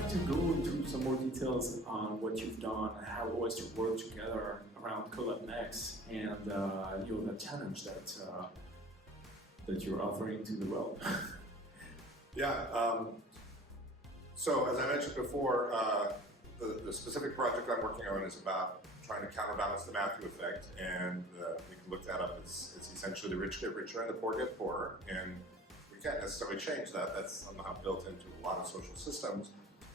like to go into some more details on what you've done and how it was to work together around CollabNEXT and the challenge that you're offering to the world. Yeah. So as I mentioned before, the specific project I'm working on is about trying to counterbalance the Matthew effect, and we can look that up. It's essentially the rich get richer and the poor get poorer, and we can't necessarily change that. That's somehow built into a lot of social systems.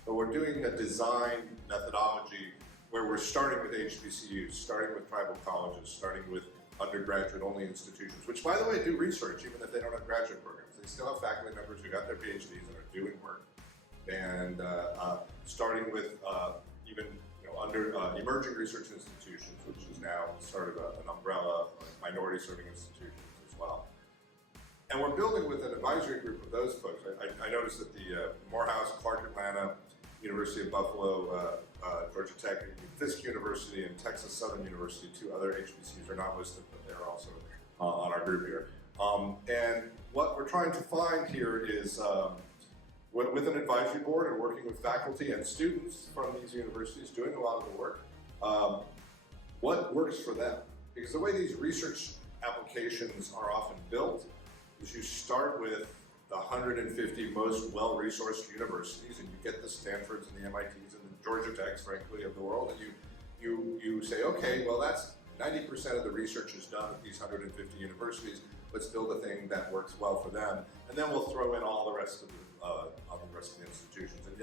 But we're doing a design methodology where we're starting with HBCUs, starting with tribal colleges, starting with undergraduate-only institutions, which, by the way, do research even if they don't have graduate programs. They still have faculty members who got their PhDs and are doing work. And starting with even under emerging research institutions, which is now sort of an umbrella of minority serving institutions as well. And we're building with an advisory group of those folks. I noticed that the Morehouse, Clark Atlanta, University of Buffalo, Georgia Tech, Fisk University, and Texas Southern University, two other HBCUs are not listed, but they're also on our group here. And what we're trying to find here is, with an advisory board and working with faculty and students from these universities doing a lot of the work, what works for them? Because the way these research applications are often built is you start with the 150 most well-resourced universities, and you get the Stanfords and the MITs and the Georgia Techs, frankly, of the world, and you say, okay, well, that's 90% of the research is done at these 150 universities. Let's build a thing that works well for them, and then we'll throw in all the rest of the institutions. And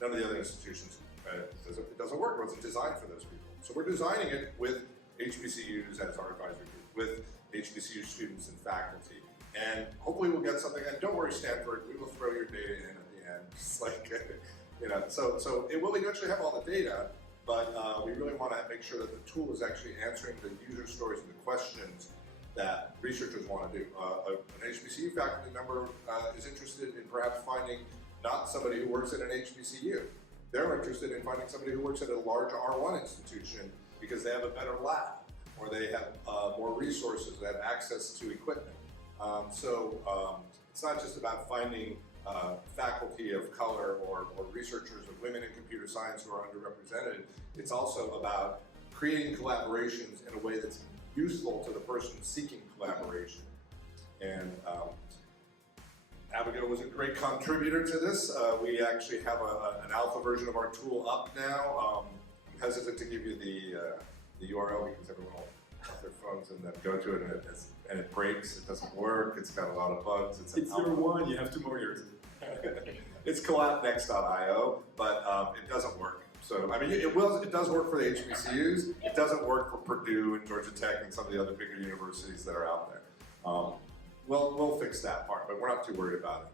none of the other institutions it doesn't work. It wasn't designed for those people. So we're designing it with HBCUs as our advisory group, with HBCU students and faculty. And hopefully we'll get something. And don't worry, Stanford, we will throw your data in at the end. Just like, so it will eventually have all the data, but we really want to make sure that the tool is actually answering the user stories and the questions that researchers want to do. An HBCU faculty member is interested in perhaps finding not somebody who works at an HBCU. They're interested in finding somebody who works at a large R1 institution because they have a better lab, or they have more resources, they have access to equipment. So it's not just about finding faculty of color or researchers of women in computer science who are underrepresented. It's also about creating collaborations in a way that's useful to the person seeking collaboration. And Abigail was a great contributor to this. We actually have an alpha version of our tool up now. I'm hesitant to give you the URL because everyone will have their phones and then go to it and it breaks, it doesn't work, it's got a lot of bugs. It's your one, you have 2 more years. It's CollabNEXT.io, but it doesn't work. So, I mean, it does work for the HBCUs, it doesn't work for Purdue and Georgia Tech and some of the other bigger universities that are out there. We'll fix that part, but we're not too worried about it.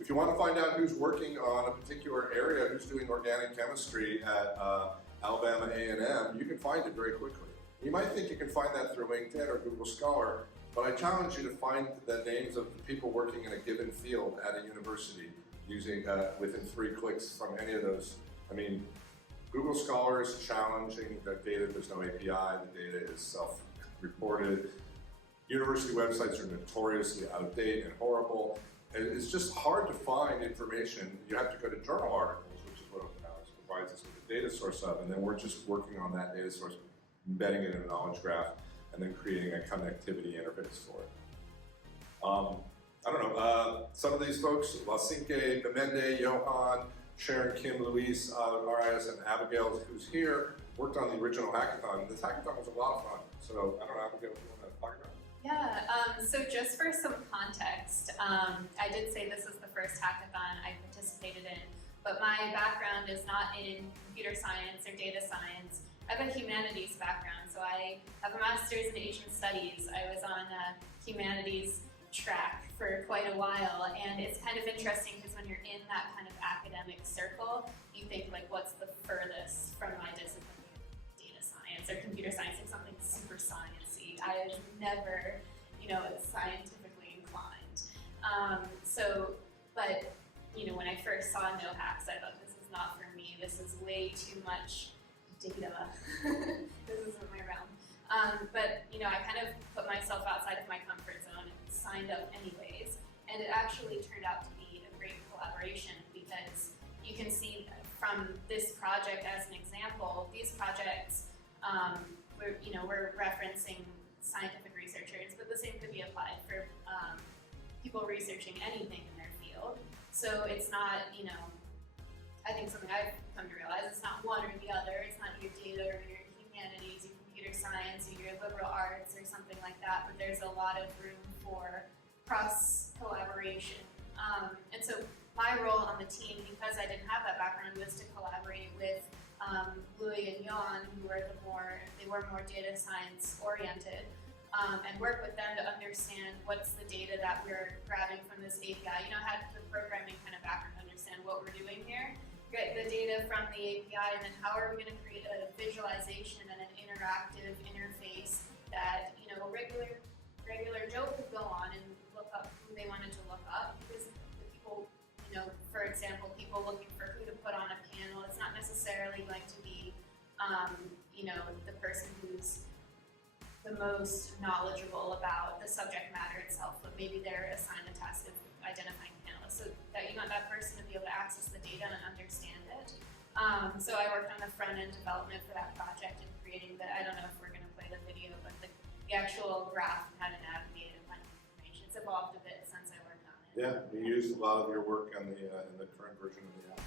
If you want to find out who's working on a particular area, who's doing organic chemistry at Alabama A&M, you can find it very quickly. You might think you can find that through LinkedIn or Google Scholar, but I challenge you to find the names of the people working in a given field at a university using within 3 clicks from any of those. I mean, Google Scholar is challenging the data. There's no API. The data is self-reported. University websites are notoriously out of date and horrible. And it's just hard to find information. You have to go to journal articles, which is what OpenAlex provides us with a data source of, and then we're just working on that data source, embedding it in a knowledge graph, and then creating a connectivity interface for it. I don't know, some of these folks, Lasinke, Bemende, Johan, Sharon, Kim, Luis, RIS, and Abigail, who's here, worked on the original hackathon. This hackathon was a lot of fun. So I don't know, Abigail, if you want to talk about it. Yeah, so just for some context, I did say this is the first hackathon I participated in, but my background is not in computer science or data science. I have a humanities background, so I have a master's in Asian studies. I was on a humanities track for quite a while, and it's kind of interesting because when you're in that kind of academic circle, you think like, what's the furthest from my discipline? Data science or computer science, like something super sciencey. I was never, scientifically inclined. But when I first saw KnowHax, I thought, this is not for me. This is way too much data. This isn't my realm. But I kind of put myself outside of my comfort zone and signed up anyways. And it actually turned out to be a great collaboration because you can see from this project as an example, these projects, we're referencing scientific researchers, but the same could be applied for people researching anything in their field. So it's not, I think something I've come to realize, it's not one or the other. It's not your data or your humanities, your computer science, or your liberal arts or something like that, but there's a lot of room for cross-collaboration. And so my role on the team, because I didn't have that background, was to collaborate with Louis and Jan, who were more data science oriented, and work with them to understand what's the data that we're grabbing from this API. Had the programming kind of background to understand what we're doing here, get the data from the API, and then how are we going to create a visualization and an interactive interface that a regular Joe could go on and look up who they wanted to look up, because the people, for example, people looking for who to put on a panel, it's not necessarily going to be the person who's the most knowledgeable about the subject matter itself, but maybe they're assigned a task of identifying panelists, so that you want that person to be able to access the data and understand it. So I worked on the front end development for that project and creating I don't know if we're going to play the video, but the actual graph and how to navigate and find information. It's evolved a bit since I worked on it. Yeah, we used a lot of your work on in the current version of the app.